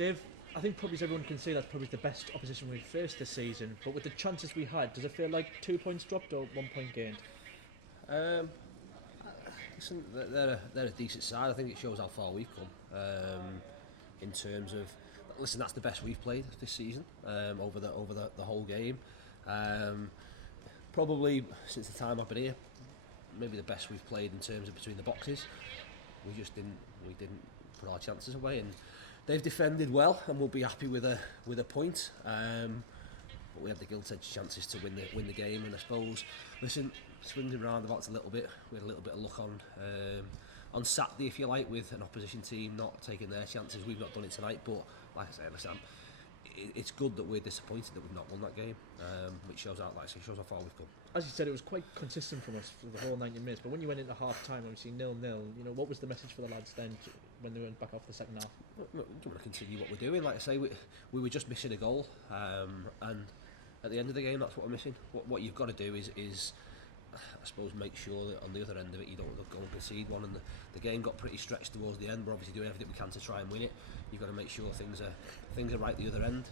Dave, I think probably as everyone can say that's probably the best opposition we've faced this season. But with the chances we had, does it feel like 2 points dropped or 1 point gained? Um, Listen, they're a decent side. I think it shows how far we've come in terms of. Listen, that's the best we've played this season over the whole game. Probably since the time I've been here, maybe the best we've played in terms of between the boxes. We didn't put our chances away, and they've defended well, and we'll be happy with a point. But we had the gilt-edged chances to win the game, and I suppose, listen, swinging roundabouts a little bit, we had a little bit of luck on Saturday, if you like, with an opposition team not taking their chances. We've not done it tonight, but like I say, listen, it's good that we're disappointed that we've not won that game, which shows shows how far we've come. As you said, it was quite consistent from us for the whole 90 minutes. But when you went into half time, obviously 0-0. What was the message for the lads then when they went back off the second half? We want to continue what we're doing. Like I say, we were just missing a goal, and at the end of the game, that's what we're missing. What you've got to do is I suppose make sure that on the other end of it you don't go and concede one, and the game got pretty stretched towards the end. We're obviously doing everything we can to try and win it. You've got to make sure things are right the other end.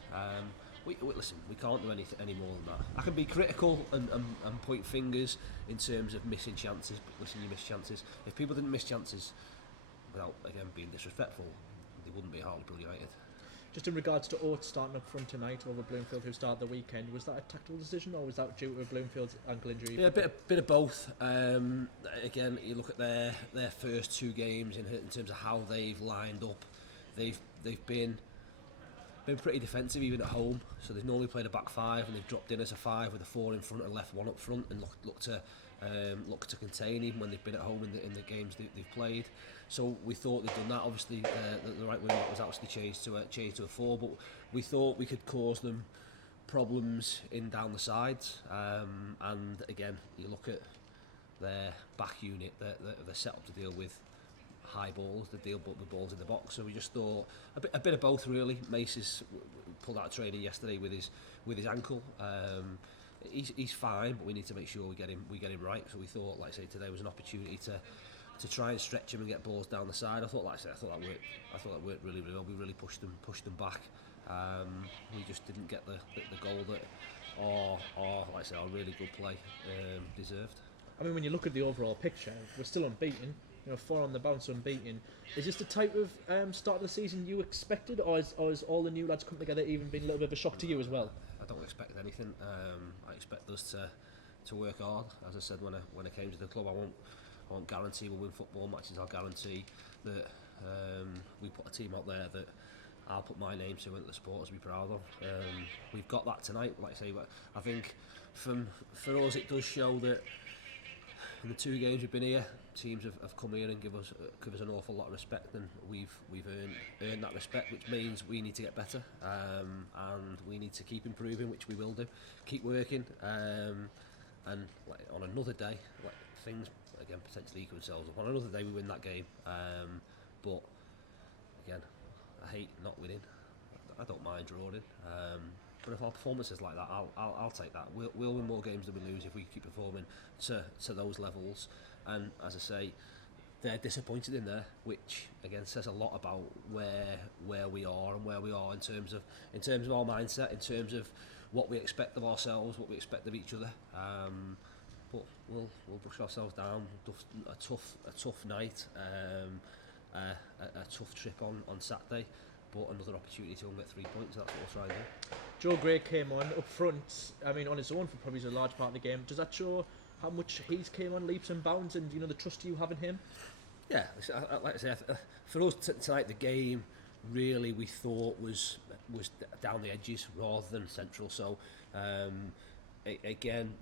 Listen, we can't do any more than that. I can be critical and point fingers in terms of missing chances, but listen, you miss chances. If people didn't miss chances, without again being disrespectful, they wouldn't be Hartlepool United. Just in regards to Oates starting up front tonight over Bloomfield, who started the weekend, was that a tactical decision or was that due to Bloomfield's ankle injury? Yeah, a bit of both. Again, you look at their first two games in terms of how they've lined up. They've been pretty defensive even at home. So they've normally played a back five and they've dropped in as a five with a four in front and left one up front and look to contain even when they've been at home in the games they've played. So we thought they'd done that. Obviously, the right wing was actually changed to a four, but we thought we could cause them problems in down the sides. And again, you look at their back unit; they're set up to deal with high balls, they deal with balls in the box. So we just thought a bit of both really. Mace has pulled out of training yesterday with his ankle. He's fine, but we need to make sure we get him right. So we thought, like I say, today was an opportunity to try and stretch him and get balls down the side. I thought that worked really well. We really pushed them back. We just didn't get the goal that like I say, our really good play deserved. I mean, when you look at the overall picture, we're still unbeaten. 4 on the bounce, unbeaten. Is this the type of start of the season you expected, or has all the new lads come together even been a little bit of a shock to you as well? I don't expect anything. I expect us to work hard. As I said when I came to the club, I won't guarantee we'll win football matches. I'll guarantee that we put a team out there that I'll put my name to and the supporters will be proud of. We've got that tonight. Like I say, I think for us it does show that in the 2 games we've been here, teams have come here and give us an awful lot of respect, and we've earned that respect, which means we need to get better, and we need to keep improving, which we will do. Keep working, and like, on another day, like, things again potentially equal themselves up. On another day we win that game, but again, I hate not winning. I don't mind drawing. But if our performance is like that, I'll take that. We'll win more games than we lose if we keep performing to those levels. And as I say, they're disappointed in there, which again says a lot about where we are and where we are in terms of our mindset, in terms of what we expect of ourselves, what we expect of each other. But we'll brush ourselves down. A tough night, a tough trip on Saturday. But another opportunity to go and get 3 points. That's what we'll try and do. Joe Gray came on up front. I mean, on his own for probably a large part of the game. Does that show how much he's came on leaps and bounds, and the trust you have in him? Yeah, like I say, for us tonight, the game really we thought was down the edges rather than central. So again,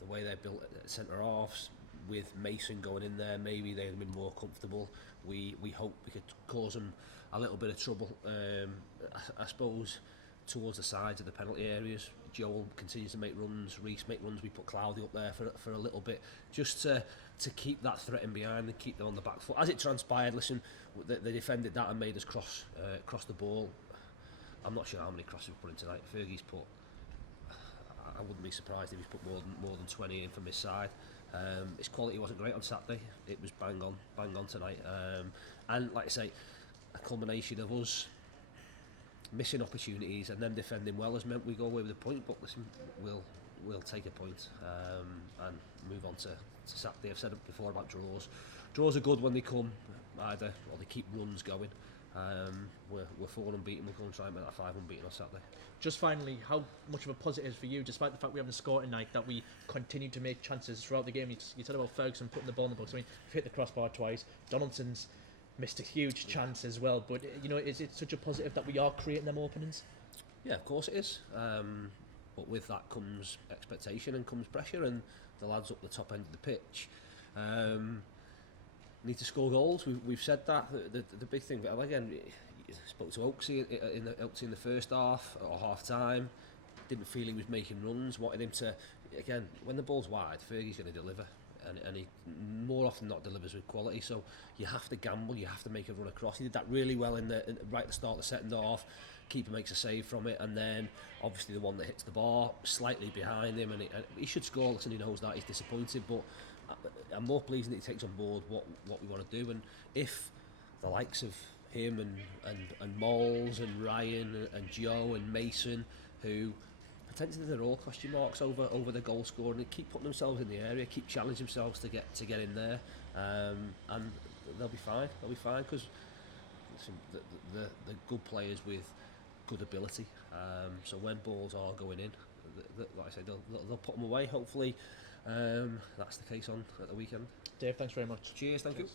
the way they're built at centre halves, with Mason going in there, maybe they'd have been more comfortable. We hope we could cause them a little bit of trouble. I suppose towards the sides of the penalty areas, Joel continues to make runs, Reece make runs. We put Cloudy up there for a little bit, just to keep that threat in behind and keep them on the back foot. As it transpired, listen, they defended that and made us cross the ball. I'm not sure how many crosses we put in tonight. Fergie's put, I wouldn't be surprised if he's put more than 20 in from his side. His quality wasn't great on Saturday. It was bang on tonight. And like I say, a culmination of us missing opportunities and them defending well has meant we go away with a point. But listen, we'll take a point and move on to Saturday. I've said it before about draws. Draws are good when they come either, or they keep runs going. We're 4 unbeaten. We'll go and try and make that 5 unbeaten on Saturday. Just finally, how much of a positive for you, despite the fact we haven't scored tonight, that we continue to make chances throughout the game? You said about Ferguson putting the ball in the box. I mean, we've hit the crossbar twice. Donaldson's missed a huge chance as well. But is it such a positive that we are creating them openings? Yeah, of course it is. But with that comes expectation and comes pressure, and the lads up the top end of the pitch need to score goals. We've said that. The big thing, but again, spoke to Oaksy in the first half or half time. Didn't feel he was making runs. Wanted him to, again, when the ball's wide, Fergie's going to deliver, and he more often not delivers with quality. So you have to gamble. You have to make a run across. He did that really well right at the start of the second half. Keeper makes a save from it, and then obviously the one that hits the bar slightly behind him, and he should score. Listen, he knows that. He's disappointed, but I'm more pleased that he takes on board what we want to do. And if the likes of him and Moles and Ryan and Joe and Mason, who potentially they're all question marks over the goal scoring, and keep putting themselves in the area, keep challenging themselves to get in there, and they'll be fine. They'll be fine because the good players with good ability. So when balls are going in, like I said, they'll put them away. Hopefully, that's the case at the weekend. Dave, thanks very much. Cheers, thank you.